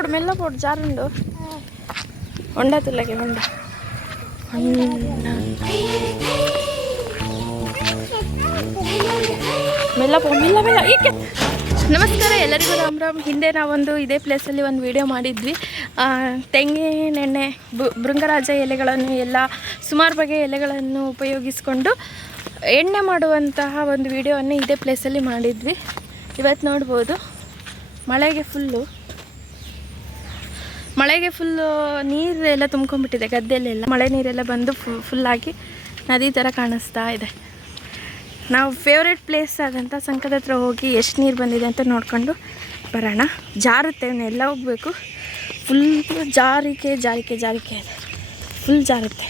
పోడు మెల్ల పోడు జారుండు ಹೊಂಡ ತುಲ್ಲಗೆ ಹೊಂಡ ಮೆಲ್ಲ ಪೋ ಮೆಲ್ಲ ಮೆಲ್ಲ ಏಕೆ ನಮಸ್ಕಾರ ಎಲ್ಲರಿಗೂ ರಾಮ್ ರಾಮ್ ಹಿಂದೆ ನಾವೊಂದು ಇದೇ ಪ್ಲೇಸಲ್ಲಿ ಒಂದು ವಿಡಿಯೋ ಮಾಡಿದ್ವಿ ಆ, ತೆಂಗಿನೆಣ್ಣೆ ಬು- ಭೃಂಗರಾಜ ಎಲೆಗಳನ್ನು ಎಲ್ಲ ಸುಮಾರು ಬಗೆಯ ಎಲೆಗಳನ್ನು ಉಪಯೋಗಿಸಿಕೊಂಡು ಎಣ್ಣೆ ಮಾಡುವಂತಹ ಒಂದು ವಿಡಿಯೋವನ್ನು ಇದೇ ಪ್ಲೇಸಲ್ಲಿ ಮಾಡಿದ್ವಿ ಇವತ್ತು ನೋಡ್ಬೋದು ಮಳೆಗೆ ಫುಲ್ಲು ಮಳೆಗೆ ಫುಲ್ಲು ನೀರೆಲ್ಲ ತುಂಬ್ಕೊಂಡ್ಬಿಟ್ಟಿದೆ ಗದ್ದೆಯಲ್ಲೆಲ್ಲ ಮಳೆ ನೀರೆಲ್ಲ ಬಂದು ಫು ಫುಲ್ಲಾಗಿ ನದಿ ಥರ ಕಾಣಿಸ್ತಾ ಇದೆ. ನಾವು ಫೇವ್ರೆಟ್ ಪ್ಲೇಸ್ ಆದಂಥ ಸಂಕದ ಹತ್ರ ಹೋಗಿ ಎಷ್ಟು ನೀರು ಬಂದಿದೆ ಅಂತ ನೋಡಿಕೊಂಡು ಬರೋಣ. ಜಾರುತ್ತೆ ಎಲ್ಲ ಹೋಗಬೇಕು. ಫುಲ್ ಜಾರಿಕೆ ಜಾರಿಕೆ ಜಾರಿಕೆ ಇದೆ ಫುಲ್ ಜಾರುತ್ತೆ.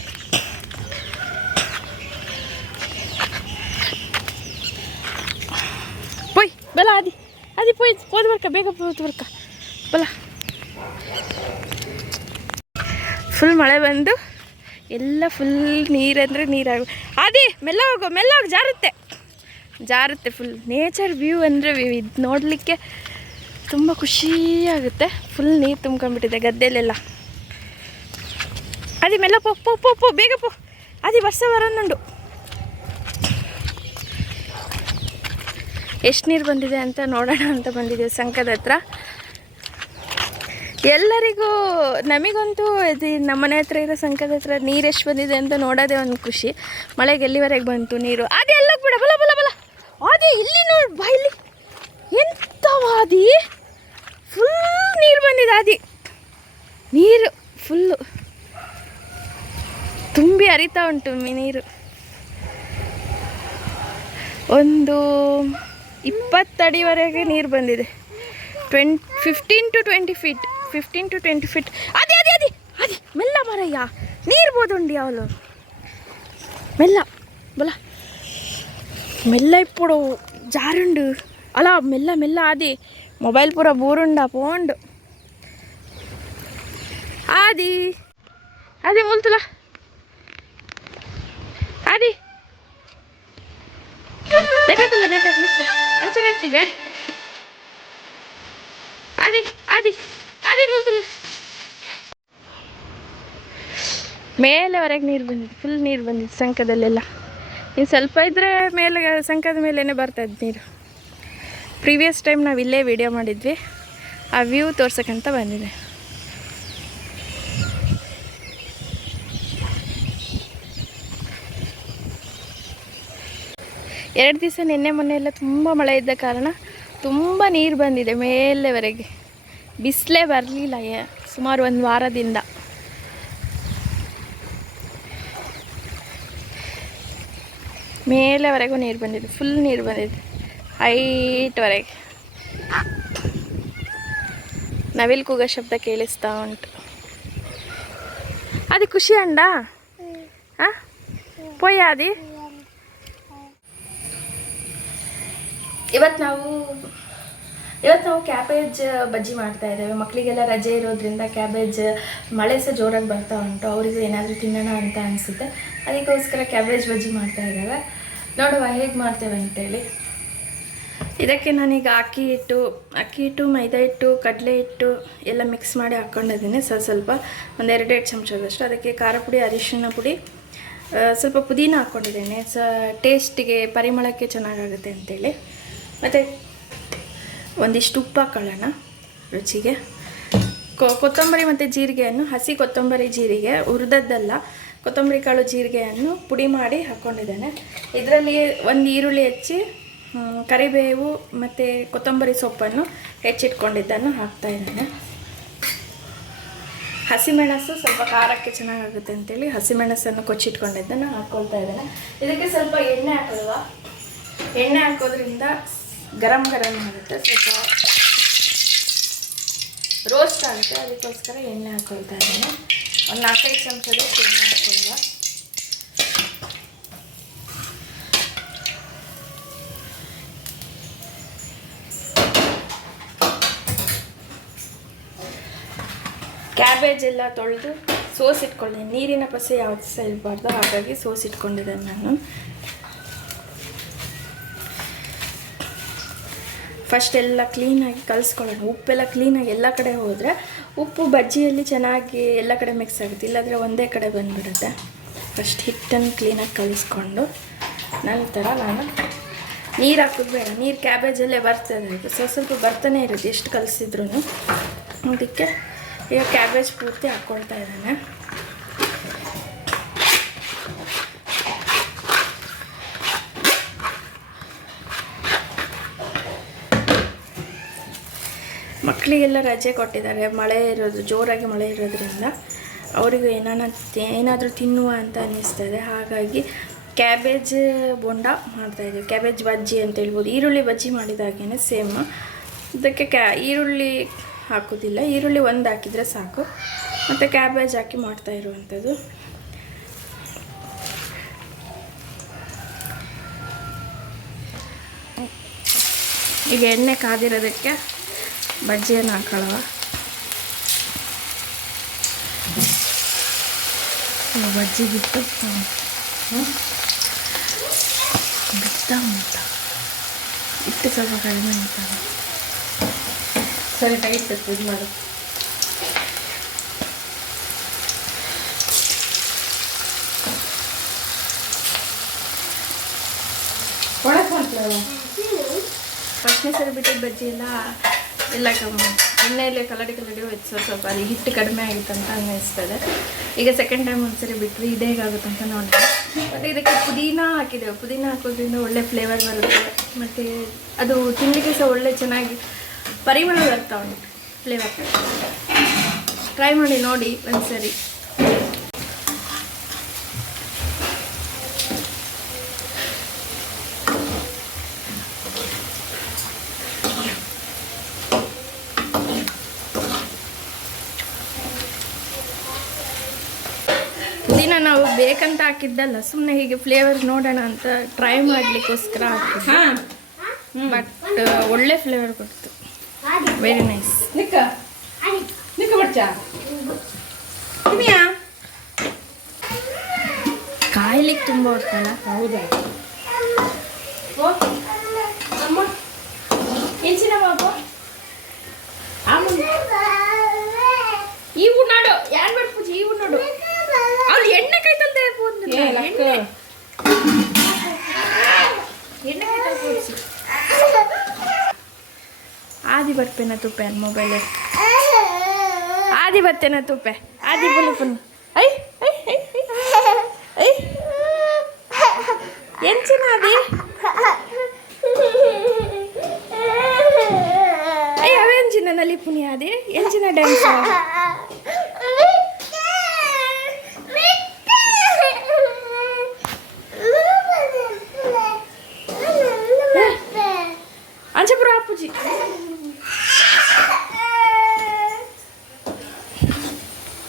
ಪೊಯ್, ಬಲ, ಆದಿ. ಅದಿ ಪೊಯ್ ಓದ್ಬರ್ಕ ಬರ್ಕ, ಬೇಗ ಓದ್ಬರ್ಕ ಬರ್ಕ. ಬಲ. ಫುಲ್ ಮಳೆ ಬಂದು ಎಲ್ಲ ಫುಲ್ ನೀರಂದರೆ ನೀರಾಗ ಅದೇ ಮೆಲ್ಲ ಹೋಗೋ, ಮೆಲ್ಲ ಹೋಗಿ, ಜಾರುತ್ತೆ. ಜಾರುತ್ತೆ ಫುಲ್ ನೇಚರ್ ವ್ಯೂ ಅಂದರೆ ವ್ಯೂ ಇದು ನೋಡಲಿಕ್ಕೆ ತುಂಬ ಖುಷಿಯಾಗುತ್ತೆ ಫುಲ್ ನೀರು ತುಂಬ್ಕೊಂಡ್ಬಿಟ್ಟಿದೆ ಗದ್ದೆಲೆಲ್ಲ. ಅದೇ ಮೆಲ್ಲ ಪೋ ಪೋ ಪೋ ಪೋ, ಬೇಗ ಪೋ. ಅದೇ ವರ್ಷ ಬರೋನುಂಡು ಎಷ್ಟು ನೀರು ಬಂದಿದೆ ಅಂತ ನೋಡೋಣ ಅಂತ ಬಂದಿದ್ದೀವಿ ಸಂಕದ ಹತ್ರ. ಎಲ್ಲರಿಗೂ ನಮಗಂತೂ ಇದು ನಮ್ಮ ಮನೆ ಹತ್ರ ಇರೋ ಸಂಕದ ಹತ್ರ ನೀರು ಎಷ್ಟು ಬಂದಿದೆ ಅಂತ ನೋಡೋದೇ ಒಂದು ಖುಷಿ. ಮಳೆಗೆ ಎಲ್ಲಿವರೆಗೆ ಬಂತು ನೀರು? ಅದೇ ಎಲ್ಲ ಬಿಡ, ಬಲ ಬಲ ಬಲ. ಅದೇ ಇಲ್ಲಿ ನೋಡಿ, ಬಾ ಇಲ್ಲಿ. ಎಂಥವಾದಿ ಫುಲ್ ನೀರು ಬಂದಿದೆ ಆದಿ. ನೀರು ಫುಲ್ಲು ತುಂಬಿ ಹರಿತಾ ಉಂಟು ನೀರು. ಒಂದು ಇಪ್ಪತ್ತಡಿವರೆಗೆ ನೀರು ಬಂದಿದೆ. Twenty fifteen to twenty feet fifteen to twenty feet ಅದೇ ಅದೇ ಅದೇ ಅದೇ ಮೆಲ್ಲ ಮರಯ್ಯ ನೀರು ಬೋದುಂಡಿ ಅವಳು ಮೆಲ್ಲ ಬಲ ಮೆಲ್ಲ ಇಪ್ಪಡು ಜಾರುಂಡು ಅಲ್ಲ ಮೆಲ್ಲ ಮೆಲ್ಲ ಆದಿ ಮೊಬೈಲ್ ಪೂರ ಬೂರುಂಡ ಪೋಂಡು ಆದಿ ಅದೇ ಮುಲ್ತಲ ಆದಿ ದೇಖಾತಲ್ಲ ದೇಖಾತ ಮೇಲೆವರೆಗೆ ನೀರು ಬಂದಿದೆ ಫುಲ್ ನೀರು ಬಂದಿದೆ ಸಂಕದಲ್ಲೆಲ್ಲ. ಇನ್ನು ಸ್ವಲ್ಪ ಇದ್ದರೆ ಮೇಲೆ, ಸಂಕದ ಮೇಲೇ ಬರ್ತಾ ಇದ್ದು ನೀರು. ಪ್ರೀವಿಯಸ್ ಟೈಮ್ ನಾವು ಇಲ್ಲೇ ವಿಡಿಯೋ ಮಾಡಿದ್ವಿ, ಆ ವ್ಯೂ ತೋರ್ಸಕ್ಕಂತ ಬಂದಿದೆ. ಎರಡು ದಿವಸ ನಿನ್ನೆ ಮೊನ್ನೆ ಎಲ್ಲ ತುಂಬ ಮಳೆ ಇದ್ದ ಕಾರಣ ತುಂಬ ನೀರು ಬಂದಿದೆ ಮೇಲೆವರೆಗೆ. ಬಿಸಿಲೇ ಬರಲಿಲ್ಲ ಸುಮಾರು ಒಂದು ವಾರದಿಂದ. ಮೇಲೆವರೆಗೂ ನೀರು ಬಂದಿದೆ ಫುಲ್ ನೀರು ಬಂದಿದೆ, ಹೈಟ್ವರೆಗೆ. ನವಿಲ್ ಕೂಗೋ ಶಬ್ದ ಕೇಳಿಸ್ತಾ ಉಂಟು. ಅದು ಖುಷಿ ಅಂಡ? ಹಾಂ? ಅದಿ ಆದಿ? ಇವತ್ತು ನಾವು ಇವತ್ತು ನಾವು ಕ್ಯಾಬೇಜ್ ಬಜ್ಜಿ ಮಾಡ್ತಾ ಇದ್ದೇವೆ. ಮಕ್ಕಳಿಗೆಲ್ಲ ರಜೆ ಇರೋದ್ರಿಂದ ಕ್ಯಾಬೇಜ್ ಮಳೆ ಸಹ ಜೋರಾಗಿ ಬರ್ತಾ ಉಂಟು. ಅವರಿಗೆ ಏನಾದರೂ ತಿನ್ನೋಣ ಅಂತ ಅನಿಸುತ್ತೆ. ಅದಕ್ಕೋಸ್ಕರ ಕ್ಯಾಬೇಜ್ ಬಜ್ಜಿ ಮಾಡ್ತಾ ಇದ್ದಾವೆ. ನೋಡುವ ಹೇಗೆ ಮಾಡ್ತೇವೆ ಅಂತೇಳಿ. ಇದಕ್ಕೆ ನಾನೀಗ ಅಕ್ಕಿ ಹಿಟ್ಟು ಅಕ್ಕಿ ಹಿಟ್ಟು, ಮೈದಾ ಹಿಟ್ಟು, ಕಡಲೆ ಹಿಟ್ಟು ಎಲ್ಲ ಮಿಕ್ಸ್ ಮಾಡಿ ಹಾಕ್ಕೊಂಡಿದ್ದೀನಿ ಸ್ವಲ್ಪ ಸ್ವಲ್ಪ ಒಂದು ಎರಡು ಚಮಚದಷ್ಟು. ಅದಕ್ಕೆ ಖಾರ ಪುಡಿ ಅರಿಶಿನ ಪುಡಿ ಸ್ವಲ್ಪ ಪುದೀನ ಹಾಕ್ಕೊಂಡಿದ್ದೇನೆ ಸ ಟೇಸ್ಟಿಗೆ ಪರಿಮಳಕ್ಕೆ ಚೆನ್ನಾಗಾಗುತ್ತೆ ಅಂತೇಳಿ. ಮತ್ತು ಒಂದಿಷ್ಟು ಉಪ್ಪು ಹಾಕೊಳ್ಳೋಣ ರುಚಿಗೆ ಕೊತ್ತಂಬರಿ ಮತ್ತು ಜೀರಿಗೆಯನ್ನು, ಹಸಿ ಕೊತ್ತಂಬರಿ ಜೀರಿಗೆ ಹುರಿದದ್ದಲ್ಲ ಕೊತ್ತಂಬರಿ ಕಾಳು ಜೀರಿಗೆಯನ್ನು ಪುಡಿ ಮಾಡಿ ಹಾಕ್ಕೊಂಡಿದ್ದೇನೆ ಇದರಲ್ಲಿ ಒಂದು ಈರುಳ್ಳಿ ಹೆಚ್ಚಿ ಕರಿಬೇವು ಮತ್ತು ಕೊತ್ತಂಬರಿ ಸೊಪ್ಪನ್ನು ಹೆಚ್ಚಿಟ್ಕೊಂಡಿದ್ದನ್ನು ಹಾಕ್ತಾಯಿದ್ದೇನೆ ಹಸಿಮೆಣಸು ಸ್ವಲ್ಪ ಖಾರಕ್ಕೆ ಚೆನ್ನಾಗಾಗುತ್ತೆ ಅಂತೇಳಿ ಹಸಿಮೆಣಸನ್ನು ಕೊಚ್ಚಿಟ್ಕೊಂಡಿದ್ದನ್ನು ಹಾಕ್ಕೊಳ್ತಾ ಇದ್ದೇನೆ. ಇದಕ್ಕೆ ಸ್ವಲ್ಪ ಎಣ್ಣೆ ಹಾಕಲ್ವಾ? ಎಣ್ಣೆ ಹಾಕೋದ್ರಿಂದ ಗರಂ ಗರಂ ಆಗುತ್ತೆ ಸ್ವಲ್ಪ ರೋಸ್ಟ್ ಆಗುತ್ತೆ. ಅದಕ್ಕೋಸ್ಕರ ಎಣ್ಣೆ ಹಾಕೊಳ್ತಾ ಇದ್ದೀನಿ. ಒಂದು ನಾಲ್ಕೈದು ಚಮಚದ ಎಣ್ಣೆ ಹಾಕ್ಕೊಳ್ಳುವ ಕ್ಯಾಬೇಜ್ ಎಲ್ಲ ತೊಳೆದು ಸೋಸಿಟ್ಕೊಳ್ಳಿ ನೀರಿನ ಪಸೆ ಯಾವ್ದು ಸಹ ಇರಬಾರ್ದು. ಹಾಗಾಗಿ ಸೋಸಿಟ್ಕೊಂಡಿದ್ದೇನೆ ನಾನು. ಫಸ್ಟ್ ಎಲ್ಲ ಕ್ಲೀನಾಗಿ ಕಲಿಸ್ಕೊಳ್ಳೋಣ. ಉಪ್ಪೆಲ್ಲ ಕ್ಲೀನಾಗಿ ಎಲ್ಲ ಕಡೆ ಹೋದರೆ ಉಪ್ಪು ಬಜ್ಜಿಯಲ್ಲಿ ಚೆನ್ನಾಗಿ ಎಲ್ಲ ಕಡೆ ಮಿಕ್ಸ್ ಆಗುತ್ತೆ. ಇಲ್ಲಾಂದರೆ ಒಂದೇ ಕಡೆ ಬಂದುಬಿಡುತ್ತೆ. ಫಸ್ಟ್ ಹಿಟ್ಟನ್ನು ಕ್ಲೀನಾಗಿ ಕಲಿಸ್ಕೊಂಡು ನಂತರ ನಾನು ನೀರು ಹಾಕೋದು ಬೇಡ. ನೀರು ಕ್ಯಾಬೇಜಲ್ಲೇ ಬರ್ತದೆ ಸ್ವಲ್ಪ ಸ್ವಲ್ಪ ಬರ್ತಾನೆ ಇರುತ್ತೆ ಎಷ್ಟು ಕಲಿಸಿದ್ರು ಅದಕ್ಕೆ ಈಗ ಕ್ಯಾಬೇಜ್ ಪೂರ್ತಿ ಹಾಕ್ಕೊಳ್ತಾ ಇದ್ದಾನೆ. ಮಕ್ಕಳಿಗೆಲ್ಲ ರಜೆ ಕೊಟ್ಟಿದ್ದಾರೆ. ಮಳೆ ಇರೋದು, ಜೋರಾಗಿ ಮಳೆ ಇರೋದ್ರಿಂದ ಅವರಿಗೂ ಏನಾನ ಏನಾದರೂ ತಿನ್ನುವ ಅಂತ ಅನ್ನಿಸ್ತದೆ. ಹಾಗಾಗಿ ಕ್ಯಾಬೇಜ್ ಬೋಂಡ ಮಾಡ್ತಾಯಿದ್ದೀವಿ ಕ್ಯಾಬೇಜ್ ಬಜ್ಜಿ ಅಂತ ಹೇಳ್ಬೋದು. ಈರುಳ್ಳಿ ಬಜ್ಜಿ ಮಾಡಿದಾಗೇ ಸೇಮ್. ಅದಕ್ಕೆ ಕ್ಯಾ, ಈರುಳ್ಳಿ ಹಾಕೋದಿಲ್ಲ. ಈರುಳ್ಳಿ ಒಂದು ಹಾಕಿದರೆ ಸಾಕು. ಮತ್ತು ಕ್ಯಾಬೇಜ್ ಹಾಕಿ ಮಾಡ್ತಾ ಇರುವಂಥದ್ದು. ಈಗ ಎಣ್ಣೆ ಕಾದಿರೋದಕ್ಕೆ ಬಜ್ಜಿಯನ್ನು ಹಾಕೊಳ್ಳುವ ಬಜ್ಜಿ ಬಿಟ್ಟು ಬಿತ್ತ ಉಂಟ ಇಟ್ಟು ಸ್ವಲ್ಪ ಕಡಿಮೆ ಉಂಟಲ್ಲ ಸರಿ ಟೈಟ್ ಇದು ಮಾಡು ಒಳಗೆ ಮಾಡ್ತೀವಿ ಫಸ್ಟ್ನೇ ಸರಿ ಬಿಟ್ಟಿದ್ದು ಬಜ್ಜಿ ಎಲ್ಲ ಎಲ್ಲ ಕಮ್ಮಿ ಎಣ್ಣೆಯಲ್ಲಿ ಕಲಡಿ ಕಲಡಿ ಹೋಯ್ತು ಸ್ವಲ್ಪ ಅದು ಹಿಟ್ಟು ಕಡಿಮೆ ಆಗಿತ್ತು ಅಂತ ಅನ್ನಿಸ್ತದೆ ಈಗ ಸೆಕೆಂಡ್ ಟೈಮ್ ಒಂದ್ಸರಿ ಬಿಟ್ವಿ ಇದೇ ಅಂತ ನೋಡಿದೆ. ಮತ್ತು ಇದಕ್ಕೆ ಪುದೀನ ಹಾಕಿದ್ದೇವೆ ಪುದೀನ ಹಾಕೋದ್ರಿಂದ ಒಳ್ಳೆ ಫ್ಲೇವರ್ ಬರುತ್ತೆ. ಮತ್ತು ಅದು ತಿನ್ನಲಿಕ್ಕೆ ಸಹ ಒಳ್ಳೆ ಚೆನ್ನಾಗಿ ಪರಿಮಳ ಬರ್ತಾ ಉಂಟು ಫ್ಲೇವರ್ ಟ್ರೈ ಮಾಡಿ ನೋಡಿ ಒಂದ್ಸರಿ ಪುದೀನ ನಾವು ಬೇಕಂತ ಹಾಕಿದ್ದಲ್ಲ ಸುಮ್ಮನೆ ಹೀಗೆ ಫ್ಲೇವರ್ ನೋಡೋಣ ಅಂತ ಟ್ರೈ ಮಾಡಲಿಕ್ಕೋಸ್ಕರ ಹಾಕಿದ್ದೆ. ಹಾಂ. ಬಟ್ ಒಳ್ಳೆ ಫ್ಲೇವರ್ ಕೊಡ್ತು. Very nice ನಿಕ್ಕ. ನಿಕ್ಕ ಕಾಯ್ಲಿಕ್ಕೆ ತುಂಬ ಹೊತ್ತಲ್ಲ ಹೌದಾ. ಇವು ನೋಡು. ಯಾರು ಬೇಡ ಪೂಜೆ ಇವು ನೋಡು. ಅವ್ಳು ಎಣ್ಣೆ ಕಾಯ್ತಲ್ದೆ ಆದಿ ಬರ್ಪೇನ ತುಪ್ಪೆ mobile Adi ಬರ್ತೇನ ತುಪ್ಪೆ. Adi ಬುಲು ಪುನ್ I I ಎಂಚಿನ ಆದಿ? ಎಂಚಿನ ನಲ್ಲಿ ಪುನಿ ಆದಿ? ಎಂಚಿನ ಡ್ಯಾನ್ಸ್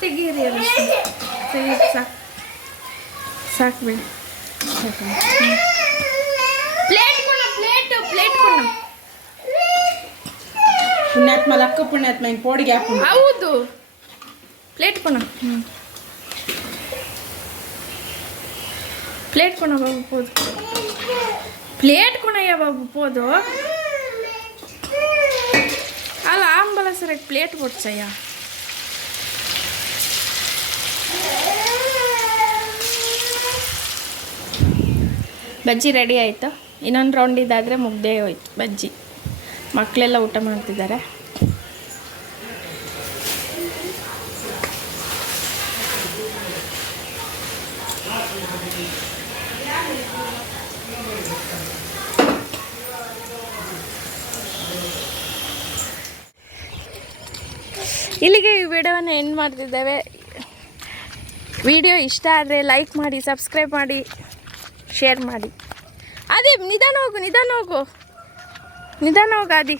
ತೆಗೀರಿ ತೆಗಿ ಸಾಕು. ಸಾಕು ಪ್ಲೇಟ್ ಕೊಡ ಪ್ಲೇಟ್ ಪ್ಲೇಟ್ ಕೊಡ. ಪುಣ್ಯಾತ್ಮ ಲಕ್ಕ ಪುಣ್ಯಾತ್ಮ ಹಿಂಗೆ ಪೋಡಿಗೆ ಹಾಕೊಂಡು ಹೌದು. ಪ್ಲೇಟ್ ಕೊಣ ಪ್ಲೇಟ್ ಕೊಣ ಬಾಬು ಪೋದು. ಪ್ಲೇಟ್ ಕೊಣಯ್ಯ ಬಾಬು ಪೋದು. ಅಲ್ಲ ಆಂಬಲ ಸರಿಯಾಗಿ ಪ್ಲೇಟ್ ಕೊಡ್ಸಯ್ಯ. ಬಜ್ಜಿ ರೆಡಿ ಆಯಿತು. ಇನ್ನೊಂದು ರೌಂಡ್ ಇದಾದರೆ ಮುಗ್ದೇ ಹೋಯ್ತು ಬಜ್ಜಿ. ಮಕ್ಕಳೆಲ್ಲ ಊಟ ಮಾಡ್ತಿದ್ದಾರೆ. ಇಲ್ಲಿಗೆ ಈ ವಿಡಿಯೋವನ್ನು ಎಂಡ್ ಮಾಡ್ತಿದ್ದೇವೆ. ವಿಡಿಯೋ ಇಷ್ಟ ಆದರೆ ಲೈಕ್ ಮಾಡಿ ಸಬ್ಸ್ಕ್ರೈಬ್ ಮಾಡಿ. ಶೇರ್ ಮಾಡಿ. ಅದೇ ನಿಧಾನ ಹೋಗು ನಿಧಾನ ಹೋಗು. ನಿಧಾನ ಹೋಗು ಆದಿ.